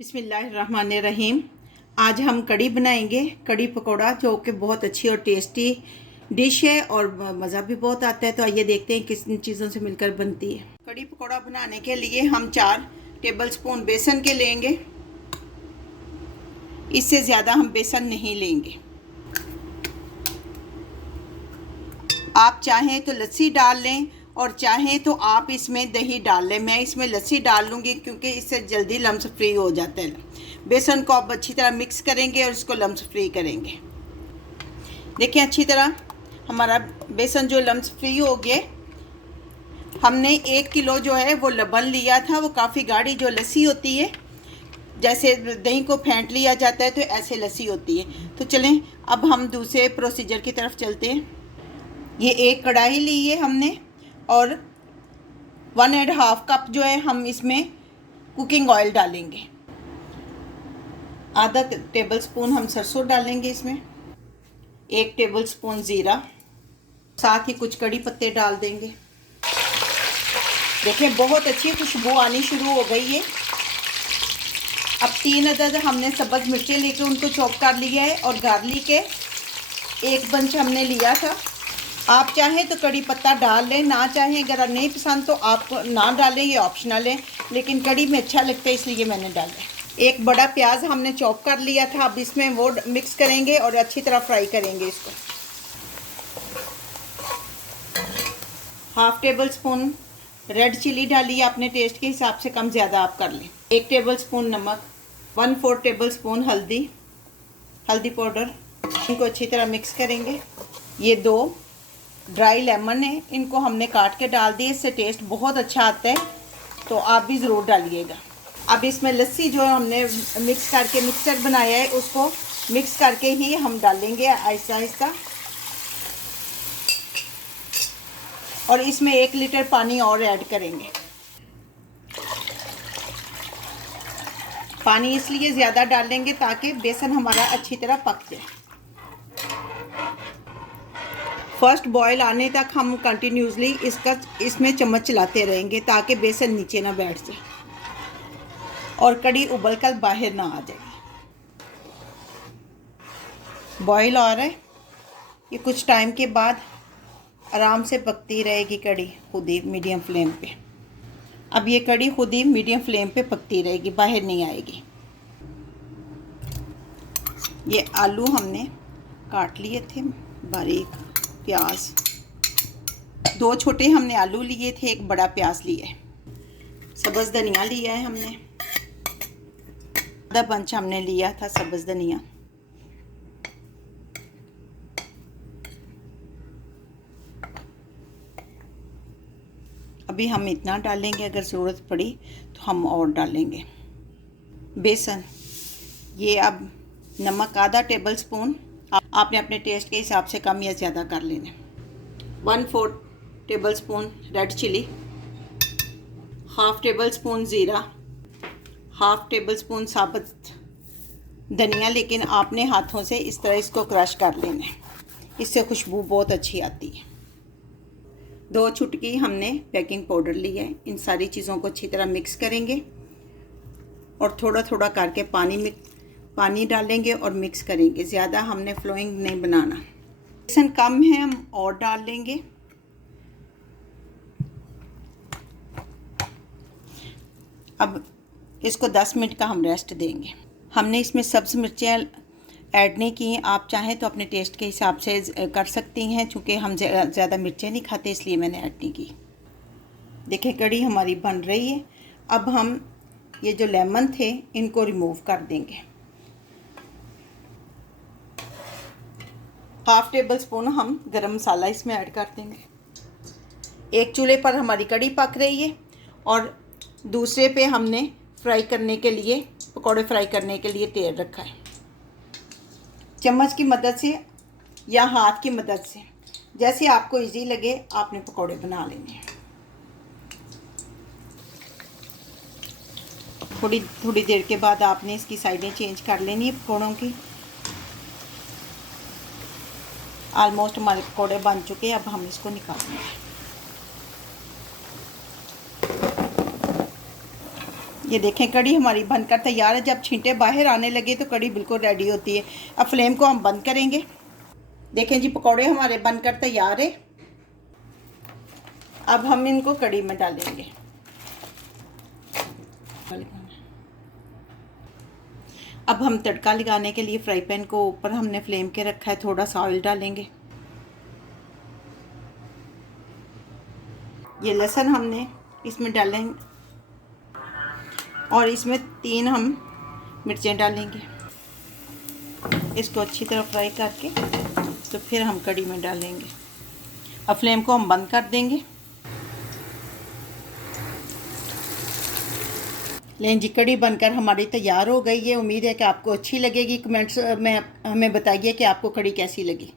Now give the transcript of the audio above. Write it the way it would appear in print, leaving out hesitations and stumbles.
बिस्मिल्लाहिर्रहमानिर्रहीम। आज हम कड़ी बनाएंगे, कड़ी पकोड़ा, जो कि बहुत अच्छी और टेस्टी डिश है और मज़ा भी बहुत आता है। तो आइए देखते हैं किस चीज़ों से मिलकर बनती है। कड़ी पकोड़ा बनाने के लिए हम 4 टेबलस्पून बेसन के लेंगे। इससे ज़्यादा हम बेसन नहीं लेंगे। आप चाहें तो लस्सी डाल लें और चाहें तो आप इसमें दही डाल लें। मैं इसमें लस्सी डाल लूँगी क्योंकि इससे जल्दी लम्स फ्री हो जाता है। बेसन को आप अच्छी तरह मिक्स करेंगे और इसको लम्स फ्री करेंगे। देखिए अच्छी तरह हमारा बेसन जो लम्स फ्री हो गए। हमने 1 किलो जो है वो लबन लिया था। वो काफ़ी गाढ़ी जो लस्सी होती है, जैसे दही को फेंट लिया जाता है तो ऐसे लस्सी होती है। तो चलें अब हम दूसरे प्रोसीजर की तरफ चलते हैं। ये एक कढ़ाई ली है हमने और 1.5 कप जो है हम इसमें कुकिंग ऑयल डालेंगे। आधा टेबलस्पून हम सरसों डालेंगे इसमें, 1 टेबलस्पून ज़ीरा, साथ ही कुछ कड़ी पत्ते डाल देंगे। देखें बहुत अच्छी खुशबू आनी शुरू हो गई है। अब 3 अदद हमने सब्ज़ मिर्चें लेके उनको चॉप कर लिया है और गार्लिक के 1 बंच हमने लिया था। आप चाहें तो कड़ी पत्ता डाल लें, ना चाहें अगर नहीं पसंद तो आप ना डालें, ये ऑप्शनल है, लेकिन कड़ी में अच्छा लगता है इसलिए मैंने डाला। 1 बड़ा प्याज हमने चॉप कर लिया था। अब इसमें वो मिक्स करेंगे और अच्छी तरह फ्राई करेंगे इसको। 1/2 टेबलस्पून रेड चिली डालिए, अपने टेस्ट के हिसाब से कम ज़्यादा आप कर लें। 1 टेबलस्पून नमक, 1/4 टेबलस्पून हल्दी पाउडर। इनको अच्छी तरह मिक्स करेंगे। ये 2 ड्राई लेमन है, इनको हमने काट के डाल दिए, इससे टेस्ट बहुत अच्छा आता है, तो आप भी ज़रूर डालिएगा। अब इसमें लस्सी जो हमने मिक्स करके मिक्सचर बनाया है उसको मिक्स करके ही हम डालेंगे आहिस्ता आहिस्ता। और इसमें 1 लीटर पानी और ऐड करेंगे। पानी इसलिए ज़्यादा डालेंगे ताकि बेसन हमारा अच्छी तरह पक जाए। फर्स्ट बॉयल आने तक हम कंटिन्यूसली इसमें चम्मच चलाते रहेंगे ताकि बेसन नीचे ना बैठ जाए और कड़ी उबल कर बाहर ना आ जाए। बॉयल आ रहा है, ये कुछ टाइम के बाद आराम से पकती रहेगी कड़ी खुद ही मीडियम फ्लेम पे। अब ये कड़ी खुद ही मीडियम फ्लेम पे पकती रहेगी, बाहर नहीं आएगी। ये आलू हमने काट लिए थे बारीक, प्याज 2 छोटे हमने आलू लिए थे, 1 बड़ा प्याज लिया है, सब्ज़ धनिया लिया है हमने, आधा बंच हमने लिया था सब्ज़ धनिया। अभी हम इतना डालेंगे, अगर ज़रूरत पड़ी तो हम और डालेंगे। बेसन, ये अब नमक आधा टेबलस्पून, आपने अपने टेस्ट के हिसाब से कम या ज़्यादा कर लेना। 1/4 टेबलस्पून रेड चिली, 1/2 टेबलस्पून ज़ीरा, 1/2 टेबलस्पून साबुत धनिया, लेकिन आपने हाथों से इस तरह इसको क्रश कर लेना है, इससे खुशबू बहुत अच्छी आती है। 2 चुटकी हमने बेकिंग पाउडर लिया है। इन सारी चीज़ों को अच्छी तरह मिक्स करेंगे और थोड़ा थोड़ा करके पानी डालेंगे और मिक्स करेंगे। ज़्यादा हमने फ्लोइंग नहीं बनाना। बेसन कम है, हम और डाल लेंगे। अब इसको 10 मिनट का हम रेस्ट देंगे। हमने इसमें सब्ज़ मिर्चें ऐड नहीं की हैं, आप चाहें तो अपने टेस्ट के हिसाब से कर सकती हैं, चूँकि हम ज़्यादा मिर्चें नहीं खाते इसलिए मैंने ऐड नहीं की। देखिए कड़ी हमारी बन रही है। अब हम ये जो लेमन थे इनको रिमूव कर देंगे। 1/2 टेबलस्पून हम गरम मसाला इसमें ऐड कर देंगे। एक चूल्हे पर हमारी कड़ी पक रही है और दूसरे पे हमने पकौड़े फ्राई करने के लिए तेल रखा है। चम्मच की मदद से या हाथ की मदद से, जैसे आपको इजी लगे आपने पकौड़े बना लेने हैं। थोड़ी देर के बाद आपने इसकी साइडें चेंज कर लेनी है पकौड़ों की। ऑलमोस्ट हमारे पकौड़े बन चुके हैं, अब हम इसको निकालेंगे। ये देखें कड़ी हमारी बनकर तैयार है। जब छींटे बाहर आने लगे तो कड़ी बिल्कुल रेडी होती है। अब फ्लेम को हम बंद करेंगे। देखें जी पकौड़े हमारे बनकर तैयार है। अब हम इनको कड़ी में डालेंगे। अब हम तड़का लगाने के लिए फ्राई पैन को ऊपर हमने फ्लेम के रखा है। थोड़ा सा ऑयल डालेंगे। ये लहसुन हमने इसमें डालेंगे और इसमें 3 हम मिर्चें डालेंगे। इसको अच्छी तरह फ्राई करके तो फिर हम कड़ी में डालेंगे। अब फ्लेम को हम बंद कर देंगे। लेकिन जी कड़ी बनकर हमारी तैयार हो गई है। उम्मीद है कि आपको अच्छी लगेगी। कमेंट्स में हमें बताइए कि आपको कड़ी कैसी लगी।